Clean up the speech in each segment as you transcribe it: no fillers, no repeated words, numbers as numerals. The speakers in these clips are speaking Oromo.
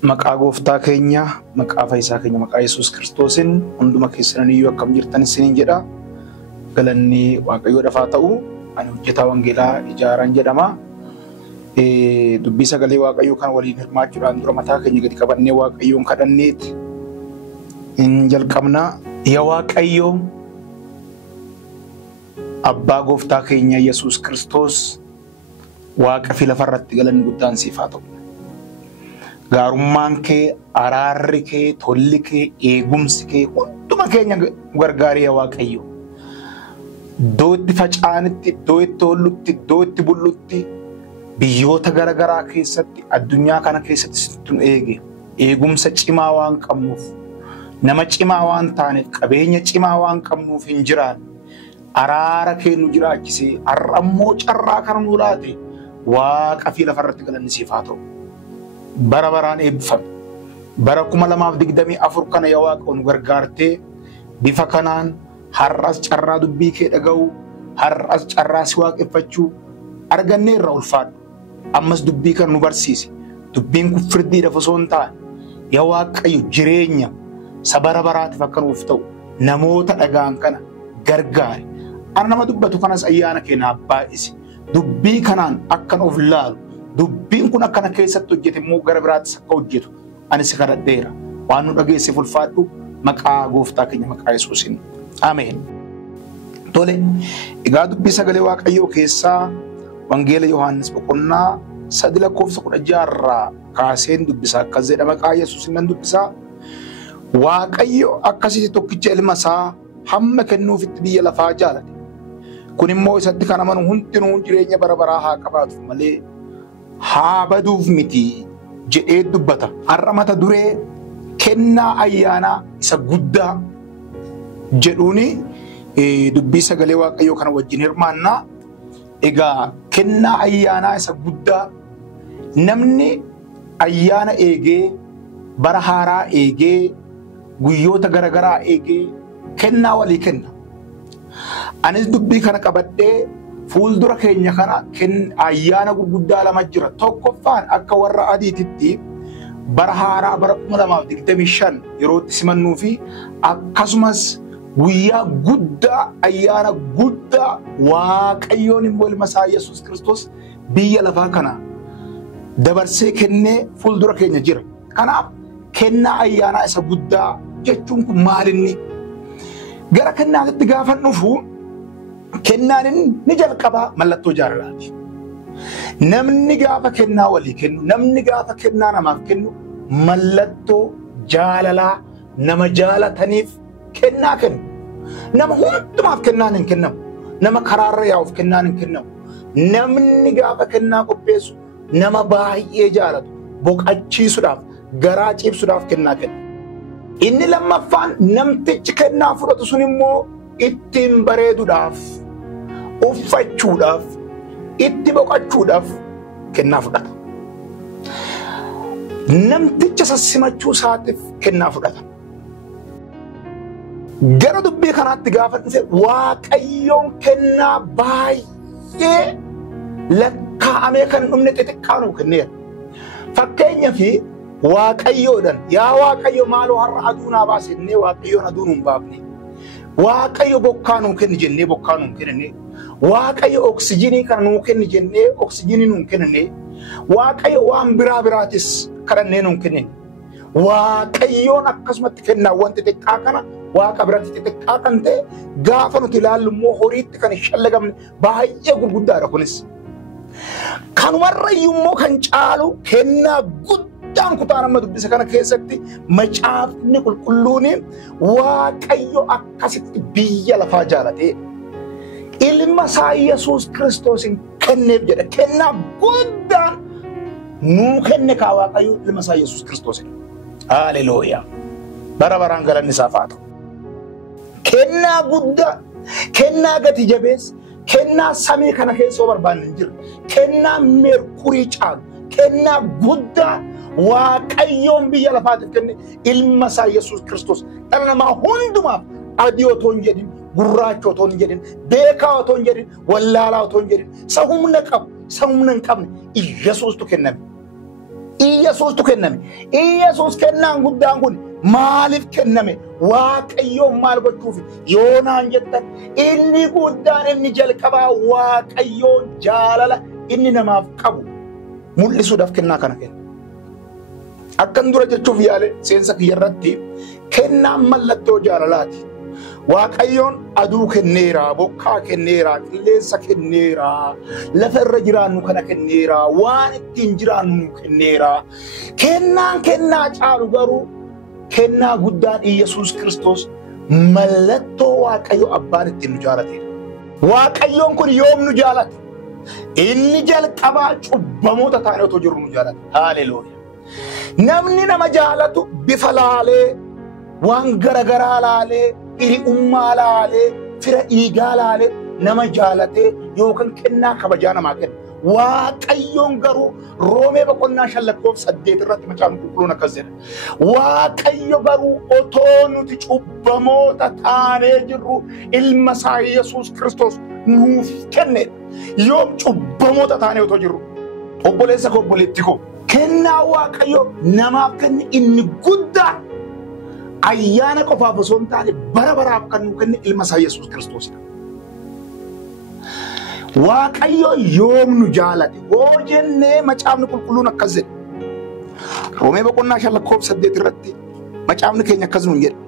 Maqaa gooftaa keenya, maqaa fayyisaa keenya, maqaa Yesuus Kiristoosiin hunduma keessaniyyuu akkam jirtan isiniin jedha. Galanni Waaqayyoodhaaf haa ta'u. Ani hojjetaa wangeelaa Ijaaraan jedhama. Dubbii sagalee Waaqayyoo kan waliin hirmaachuudhaan dura mataa keenya gadi qabannee Waaqayyoon kadhanneeti hin jalqabna. Yaa Waaqayyoo, Abbaa gooftaa keenya Yesuus Kiristoos, Waaqa fi lafarratti galanni guddaan siif haa ta'u. Gaarummaan kee, araarri kee, tolli kee, eegumsi kee hunduma keenya gargaaree yaa Waaqayyo. Iddoo itti faca'anitti, iddoo itti oollutti, iddoo itti bullutti, biyyoota garaagaraa keessatti, addunyaa kana keessatti sitti nu eege. Eegumsa cimaa waan qabnuuf, nama cimaa waan taaneef, qabeenya cimaa waan qabnuuf hin jiraanne. Araara kee nu jiraachisee, har'ammoo carraa kana nu laate, Waaqa fi lafarratti galanni siif haa ta'u. Bara baraan eebbifame. Bara 2024 kana yaa Waaqa nu gargaartee bifa kanaan har'as carraa dubbii kee dhaga'u, har'as carraa si waaqeffachuu argannee irraa ulfaadhu. Ammas dubbii kana nu barsiisi. Dubbiin kun firdiidhaaf osoo hin taane yaa Waaqayyo jireenya bara baraatiif akka nuuf ta'u namoota dhaga'an kana gargaari. Ana nama dubbatu kanas ayyaana kee naaf baay'isi. Dubbii kanaan akkan of laalu. Dubbiin kun akkana keessatti hojjete immoo gara biraattis akka hojjetu ani si kadhadheera. Waan nu dhageesseef ulfaadhu maqaa gooftaa keenya maqaa Yesuusiin. Ameen. Tole, egaa dubbii sagalee Waaqayyoo keessaa Wangeela Yohaannis boqonnaa 3:16 kaaseen dubbisaa akkas jedha. Maqaa Yesuusiin nan dubbisaa. Waaqayyo akkasitti tokkicha ilma isaa hamma kennuufitti biyya lafaa jaalate. Kun immoo isatti kan amanu hundinuu jireenya bara baraa haa qabaatuuf malee haa baduuf miti jedhee dubbata. Har'a mata duree kennaa ayyaanaa isa guddaa jedhuuni dubbii sagalee Waaqayyoo kana wajjin hirmaannaa. Egaa kennaa ayyaanaa isa guddaa namni ayyaana eegee, bara haaraa eegee, guyyoota garaagaraa eegee kennaa walii kenna. Anis dubbii kana qabadhee fuuldura keenya kana ayyaana gurguddaa lama jira. Tokkoffaan akka warra adiititti bara haaraa bara 2025 yerootti simannuu fi akkasumas guyyaa guddaa ayyaana guddaa Waaqayyoon immoo ilma isaa Yesuus Kiristoos biyya lafaa kana dabarsee kennee fuuldura keenya jira. Kanaaf kennaa ayyaanaa isa guddaa jechuun kun maalinni? Gara kennaatti gaafa dhufu kennaan ni jalqabaa mallattoo jaalalaati. Namni gaafa kennaa walii kennu, namni gaafa kennaa namaaf kennu mallattoo jaalalaa nama jaalataniif kennaa kennu. Nama hundumaaf kennaan hin kennamu. Nama karaarra yaa'uuf kennaan hin kennamu. Namni gaafa kennaa qopheessu nama baay'ee jaalatu boqachiisuudhaaf, garaa ciibsuudhaaf kennaa kenna. Inni lammaffaan namtichi kennaa fudhatu sun immoo ittiin bareeduudhaaf, uffachuudhaaf, itti boqachuudhaaf kennaa fudhata. Namticha sassimachuu isaatiif kennaa fudhata. Gara dubbii kanaatti gaafa dhufe Waaqayyoon kennaa baay'ee lakkaa'amee kan dhumne xixiqqaa nuu kenneera. Fakkeenyaaf Waaqayyoodhaan yaa Waaqayyo maaloo har'a aduu naa baase jennee Waaqayyoon aduu nuun baafne. Waaqayyo bokkaa nuu kenni jennee bokkaa nuun kennine. Waaqayyo oksijinii kana nuu kenni jennee oksijinii nuun kennine. Waaqayyo waan biraatis kadhannee nuun kennine. Waaqayyoon akkasumatti kennaawwan xixiqqaa kana Waaqa biratti xixiqqaa kan ta'e gaafa nuti ilaallu immoo horiitti kan hin shallagamne baay'ee gurguddaadha kunis. Kanumarrayyuu immoo kan caalu kennaa guddaan kutaa nama dubbisa kana keessatti macaafni qulqulluun Waaqayyo akkasitti biyya lafaa jaalatee ilma isaa Yesuus Kiristoosin kenneef jedha. Kennaa guddaan nuu kenne kaa Waaqayyo ilma isaa Yesuus Kiristoosin. Haalelooyaa. Bara baraan galanni isaaf haa ta'u. Kennaa guddaa, kennaa gati jabeessa, kennaa samii kana keessoo barbaanne hin jirre, kennaa meerkurii caalu, kennaa guddaa Waaqayyoon biyya lafaatiif kenne ilma isaa Yesuus Kiristoos dhala namaa hundumaaf adii otoo hin jedhin, gurraacha otoo hin jedhin, beekaa otoo hin jedhin, wallaalaa otoo hin jedhin, isa humna qabu, isa humna hin qabne Yesuustu kenname. Iyyesuustu kenname. Iyyesuus kennaan guddaan kun maaliif kenname? Waaqayyoon maal gochuuf? Yoonaan jettan inni guddaan inni jalqabaa Waaqayyoon jaalala inni namaaf qabu mul'isuudhaaf kennaa kana kenna. Akkan dura jechuuf yaale seensa kiyyarratti kennaan mallattoo jaalalaati. Waaqayyoon aduu kenneera, bokkaa kenneera, qilleensa kenneera, lafa irra jiraannu kana kenneera, waan ittiin jiraannu kenneera. Kennaan kennaa caalu garuu kennaa guddaan Iyyesuus Kiristoos mallattoo Waaqayyo abbaan ittiin nu jaalateedha. Waaqayyoon kun yoom nu jaalate? Inni jalqabaa cubbamoota taanee otoo jirru nu jaalate. Haalelooyaa. Namni nama jaalatu bifa laalee, waan garagaraa laalee, hiri'ummaa laalee, fira dhiigaa laalee nama jaalatee yookaan kennaa kabajaa namaa kenna. Waaqayyoon garuu Roomee boqonnaa 5:8 irratti macaan qulqulluun akkas jedha. Waaqayyo garuu otoo nuti cubbamoota taanee jirru ilma isaa Iyyesuus Kiristoos nuuf kennedha. Yoom cubbamoota taanee otoo jirru obboleessa koo obboleetti koo kennaa Waaqayyo namaaf kenne inni guddaa ayyaana qofaaf osoo hin taane bara baraaf kan nu kenne ilma isaa Iyyesuus Kiristoosidha. Waaqayyo yoom nu jaalate hoo jennee macaafni qulqulluun akkas jedha. Roomee boqonnaa 5:8 irratti macaafni keenya akkas nuun jedha.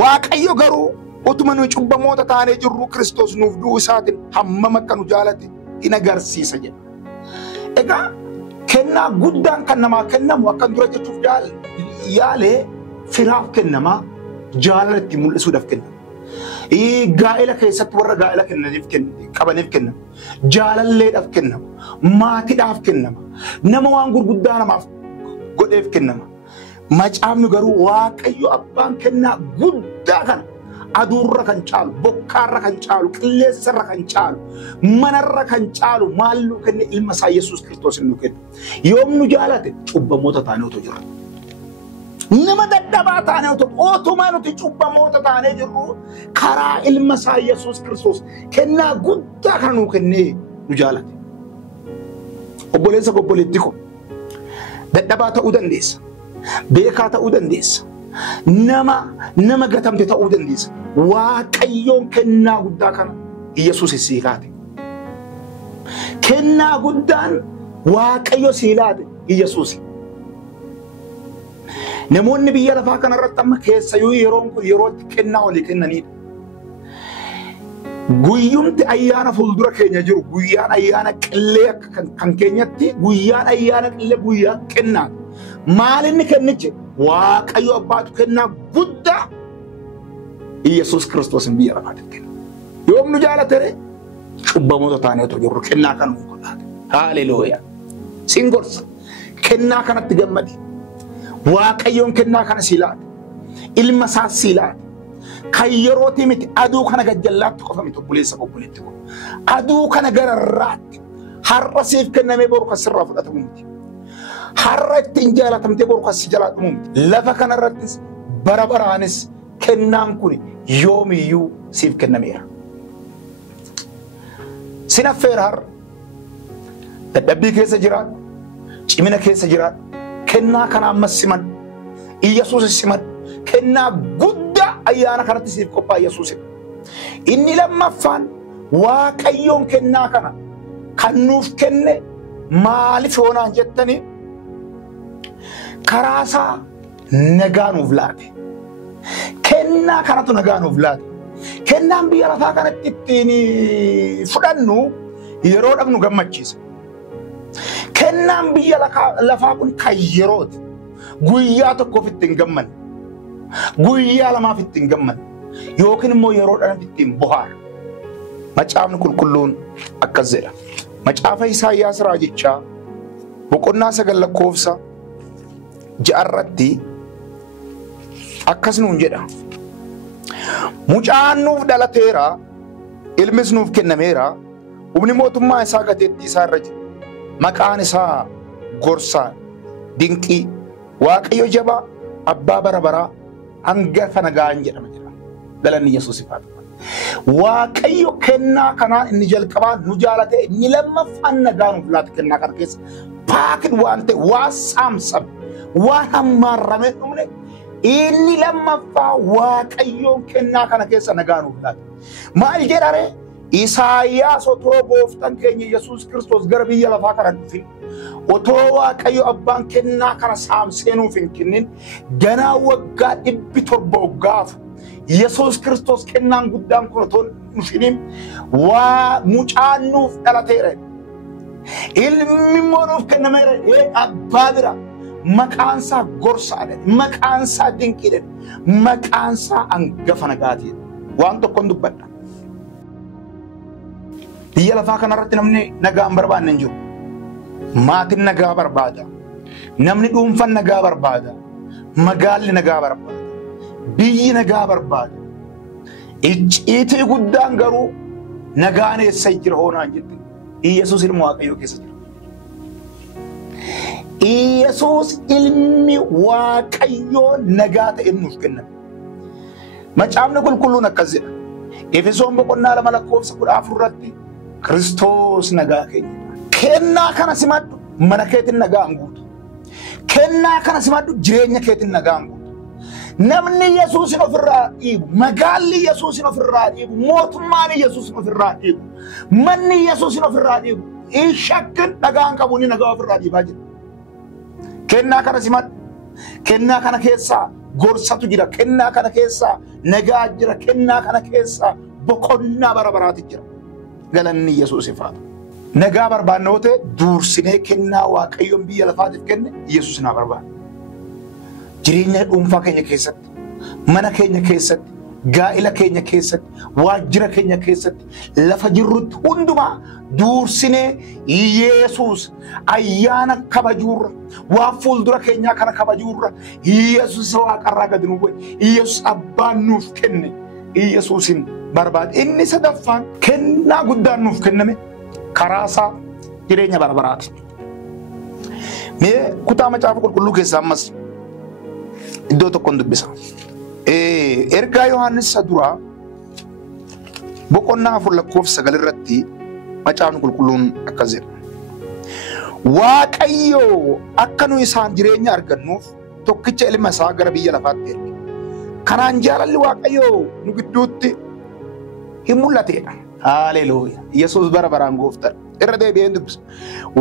Waaqayyo garuu utuma nuyi cubbamoota taanee jirru Kiristoos nuuf du'uu isaatiin hammam akka nu jaalate in agarsiisa jedha. Egaa kennaa guddaan kan namaa kennamu akkan dura jechuuf yaale firaaf kennamaa, jaalala itti mul'isuudhaaf kennama. Gaa'ela keessatti warra gaa'ela qabaniif kennama. Jaalalleedhaaf kennama. Maatiidhaaf kennama. Nama waan gurguddaa namaaf godheef kennama. Macaafni garuu Waaqayyo abbaan kennaa guddaa kana aduurra kan caalu, bokkaarra kan caalu, qilleensarra kan caalu, manarra kan caalu maal nu kenne ilma isaa Iyyesuus Kiristoos nu kenne. Yoom nu jaalate cubbamoota taanee otoo jirru. Nama dadhabaa taanee otuma nuti cubbamoota taanee jirru karaa ilma isaa Iyyesuus Kiristoos kennaa guddaa kan nu kennee nu jaalate. Obboleessa obboleetti ko dadhabaa ta'uu dandeessa. Beekaa ta'uu dandeessa. Nama gatamte ta'uu dandeessa. Waaqayyoon kennaa guddaa kana Iyyesuus sii laate. Kennaa guddaan Waaqayyo sii laate Iyyesuus. Namoonni biyya lafaa kanarratti amma keessayyuu yeroon kun yerootti kennaa walii kennanidha. Guyyumti ayyaana fuuldura keenya jiru guyyaan ayyaana qillee kan keenyatti guyyaan ayyaana qillee guyyaa kennaa. Maal inni kenniche? Waaqayyo abbaatu kennaa guddaa Iyyesuus Kiristoos biyya lafaatti kenna. Yoom nu jaalatere? Cubbamoota taanee otoo jirru kennaa kan nu godhaate. Haalelooyaa. Sin gorsa. Kennaa kanatti gammadi. Waaqayyoon kennaa kana sii laate. Ilma isaa sii laate. Kan yerootii miti aduu kana gajjallaatti qofa miti obboleessa obboleetti ko. Aduu kana gararraatti har'a siif kennamee boru kan sirraa fudhatamu miti. Har'a ittiin jaalatamtee boru kan si jalaa dhumu miti. Lafa kanarrattis bara baraanis kennaan kun yoomiyyuu siif kennameera. Sin affeera har'a. Dadhabbii keessa jiraadhu. Cimina keessa jiraadhu. Kennaa kana ammas siman. Iyyesuus siman. Kennaa guddaa ayyaana kanatti siif qophaa'a Iyyesuus. Inni lammaffaan Waaqayyoon kennaa kana kan nuuf kenne maaliif yoonaan jettanii karaasaa nagaa nuuf laate. Kennaa kanatu nagaa nuuf laate. Kennaan biyya lafaa kanatti ittiin fudhannu yeroo dhabnu gammachiisa. Kennaan biyya lafaa kun kan yerooti. Guyyaa tokkoof ittiin gammanne. Guyyaa lamaaf ittiin gammanne. Yookiin immoo yeroo dhaan ittiin bohaara. Macaafni qulqulluun akkas jedha. Macaafa Isaayyaas raajichaa boqonnaa 9:6 akkas nuun jedha. Mucaan nuuf dhalateera, ilmis nuuf kennameera, humni mootummaa isaa gateettii isaa irra jira. Maqaan isaa Gorsaa, Dinqii, Waaqayyo Jabaa, Abbaa Bara Baraa, Hangafa Nagaan jedhama jedha. Galanni Yesuus ifaatu. waaqayyo kennaa kanaan inni jalqabaa nu jaalate inni lammaffaan nagaa nuuf laate kennaa kana keessa paakid waan ta'e waa saamsame waan hammaarrame dhumne inni lammaffaa waaqayyoon kennaa kana keessa nagaa nuuf laate maal jedhare Isaayyaas otoo gooftaan keenya Yesuus Kiristoos gara biyya lafaa kana dhufin otoo waaqayyo abbaan kennaa kana saamsee nuuf hin kennin ganaa waggaa 700 oggaafu Yesuus Kiristoos kennaan guddaan kun otoo dhufin waa mucaan nuuf dhalateera ilmi immoo nuuf kennameera abbaa bira maqaansaa gorsaadha maqaansaa dinqiidha maqaansaa hangafa nagaatiidha waan tokkoon dubbadha biyya lafaa kanarratti namni nagaa hin barbaanne hin jiru maatiin nagaa barbaada namni dhuunfaan nagaa barbaada magaalli nagaa barbaada biyyi nagaa barbaada icciitii guddaan garuu nagaan eessa jira hoonaan jette Yesuus ilma waaqayyoo keessa jira Yesuus ilmi waaqayyoo nagaa ta'e nuuf kenname macaafni qulqulluun akkas jedha Efesoon boqonnaa 2:14 irratti Kiristoos nagaa keenya kennaa kana simadhu mana keetiin nagaa guutu kennaa kana simadhu jireenya keetiin nagaa guutu namni Yesuusin ofirraa dhiibu magaalli Yesuusin ofirraa dhiibu mootummaan Yesuusin ofirraa dhiibu manni Yesuusin ofirraa dhiibu shakkin nagaan qabuun nagaa ofirraa dhiibaa jira kennaa kana simadhu kennaa kana keessaa gorsatu jira kennaa kana keessaa nagaa jira kennaa kana keessaa boqonnaa bara baraati jira galanni Yesuus ifaatu nagaa barbaannoote duursinee kennaa waaqayyoon biyya lafaatiif kenne Yesuus na barbaada jireenya dhuunfaa keenya keessatti mana keenya keessatti gaa'ila keenya keessatti waajjira keenya keessatti lafa jirrutti hundumaa duursinee Yesuus ayyaana kabajuurra waa fuuldura keenyaa kana kabajuurra Yesuus waaqarraa gad nu bu'e Yesuus abbaan nuuf kenne Yesuusin barbaada inni sadaffaan kennaa guddaan nuuf kenname karaasaa jireenya bara baraati mee kutaa macaafa qulqulluu keessaa ammas iddoo tokkoon dubbisa ergaa Yohaannis duraa boqonnaa 4:9 irratti macaafni qulqulluun akkas jedha waaqayyo akka nu isaan jireenya argannuuf tokkicha ilma isaa gara biyya lafaatti erge kanaan jaalalli waaqayyo nu gidduutti hin mul'ateedha haleluuya Yesuus bara baraan gooftaa irra deebi'een dubbisa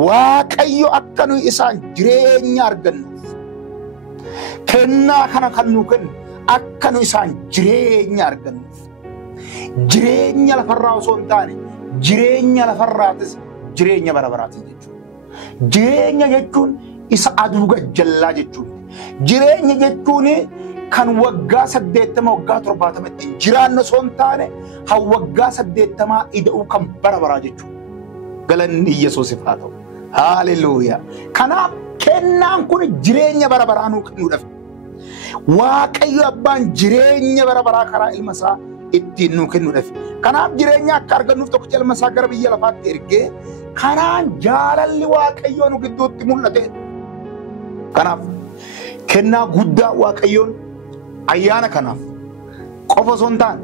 waaqayyo akka nu isaan jireenya argannuuf kennaa kana kan nu kennu akka nu isaan jireenya argannuuf jireenya lafarraa osoo hin taane jireenya lafarraatis jireenya bara baraatis jechuudha jireenya jechuun isa aduu gajjallaa jechuudha jireenya jechuun kan waggaa 80 waggaa 70 ittiin jiraannu osoo hin taane haa waggaa 80 ida'uu kan bara baraa jechuudha galanni Yesuus haa ta'u haleluuya kanaaf kennaan kun jireenya bara baraa nuu kennuudhaaf waaqayyo abbaan jireenya bara baraa karaa ilma isaa ittiin nuu kennuudhaaf kanaaf jireenya akka argannuuf tokkicha ilma isaa gara biyya lafaatti ergee kanaan jaalalli waaqayyoo nu gidduutti mul'ate kanaaf kennaa guddaa waaqayyoon ayyaana kanaaf qofa osoo hin taane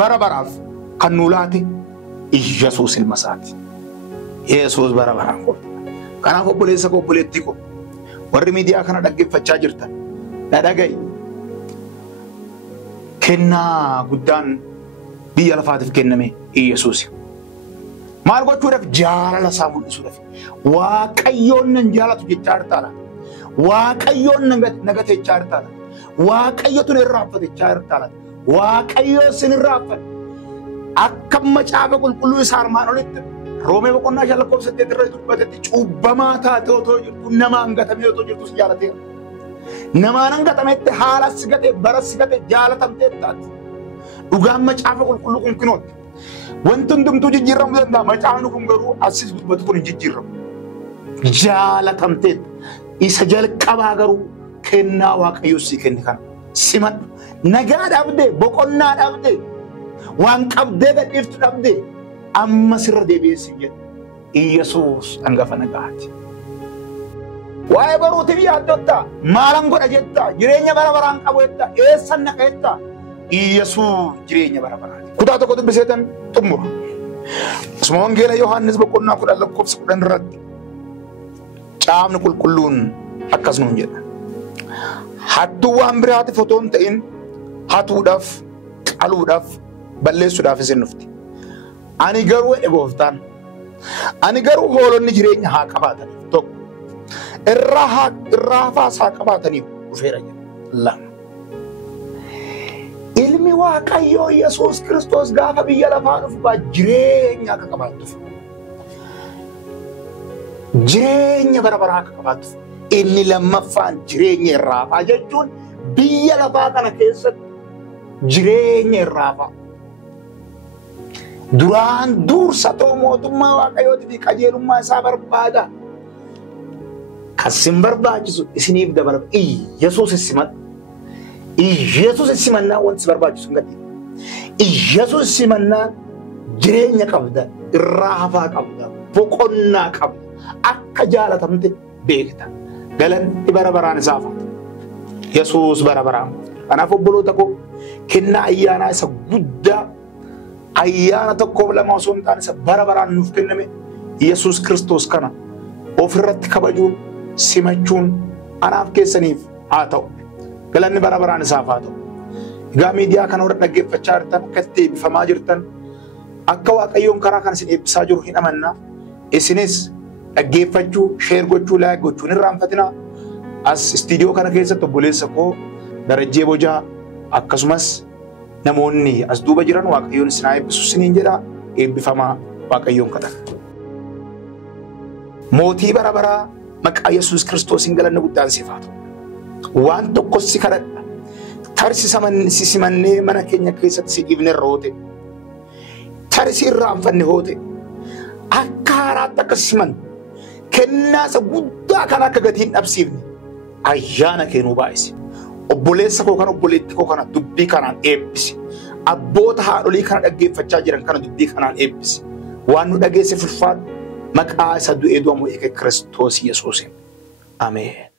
bara baraaf kan nuu laate Yesuus ilma isaati Yesuus bara baraan qofa kanaaf obboleessa koo obboleettii koo warri miidiyaa kana dhaggeeffachaa jirtan na dhaga'i kennaa guddaan biyya lafaatiif kenname Yesuus maal gochuudhaaf jaalala isaa mul'isuudhaaf waaqayyoon nan jaalatu jechaa jirtaadha waaqayyoon naga jechaa jirtaadha waaqayyotu irraanfate jechaa jirtaadha waaqayyoo sin irraanfate akka macaafa qulqulluu isaa armaan olitti Roomee boqonnaa 6:8 irra dubbatetti cubbamaa taate otoo jirtu namaan gatamee otoo jirtu si jaalateera namaan gatametti haala si gate bara si gate jaalatamtee taate dhugaan macaafa qulqulluu kun kinootti wanti hundumtuu jijjiiramuu danda'a macaafni kun garuu asis dubbatu kun hin jijjiiramu jaalatamtee isa jalqabaa garuu kennaa waaqayyoo si kenne kana simadhu nagaa dhabdee boqonnaa dhabdee waan qabdee gadhiiftu dhabdee amma sirra deebi'eessi jedhe Yesuus hangafa nagaati waa'ee baruutiif yaaddota maalan godha jetta jireenya bara baraan qabu jetta eessan naqa jetta Yesuus jireenya bara baraati Kutaa tokko dubbiseetan xumura. Asuma wangeela Yohaannis boqonnaa 10 irratti caafni qulqulluun akkas nuun jedha. Hattuu waan biraatiif otoo hin ta'in hatuudhaaf, qaluudhaaf, balleessuudhaaf isin dhufti. Ani garuu jedhe Gooftaan, ani garuu hoolonni jireenya haa qabaataniif tokko, irraa hafaas haa qabaataniif dhufeera jedha. Lama. Ilmi Waaqayyoo Yesuus Kiristoos gaafa biyya lafaa dhufu jireenya akka qabaattuuf, jireenya bara baraa akka qabaattuuf, inni lammaffaan jireenya irraa hafaa jechuun biyya lafaa kana keessatti jireenya irraa hafaa. Duraan dursa ta'u mootummaa Waaqayyootii fi qajeelummaa isaa barbaada. Kasin barbaachisu isiniif dabalama. Yesuus simadha. Yesuus simannaa wanti barbaachisu hin gadhiifne. Yesuus simannaa jireenya qabda, irraa hafaa qabda, boqonnaa qabda, akka jaalatamte beekta. Galanni bara baraan isaaf haa ta'u. Yesuus bara baraan. Kanaaf obboloota koo kennaa ayyaanaa isa guddaa ayyaana tokkoof lama osoo hin taane isa bara baraan nuuf kenname Yesuus Kiristoos kana ofirratti kabajuun simachuun anaaf keessaniif haa ta'u. Galanni bara baraan isaaf haa ta'u. Egaa miidiyaa kana warra dhaggeeffachaa jirtan, akka itti eebbifamaa jirtan, akka Waaqayyoon karaa kana isin eebbisaa jiru hin amannaa. Isinis dhaggeeffachuu, sheer gochuu, laayik gochuu hin irraanfatinaa. As istiidiyoo kana keessatti obboleessa koo Darajjee Bojaa akkasumas namoonni as duuba jiran Waaqayyoon isin haa eebbisu isiniin jedha. Eebbifamaa Waaqayyoon kadhadha. Mootii bara baraa maqaa Yesuus Kiristoosiin galanni guddaan siif haa ta'u. Waan tokko si kadhadha. Tarsi simannee mana keenya keessatti si dhiibne irra hoote. Tarsi irraanfanne hoote. Akka haaraatti akka siman kennaa isa guddaa kan akka gatiin dhabsiifne ayyaana kee nuu baay'isi. Obboleessa koo kana obboleetti koo kana dubbii kanaan eebbisi. Abboota haadholii kana dhaggeeffachaa jiran kana dubbii kanaan eebbisi. Waan nu dhageesse fulfaadhu maqaa isa du'ee du'amu eeke Kiristoos Yesuusiin. Ameen.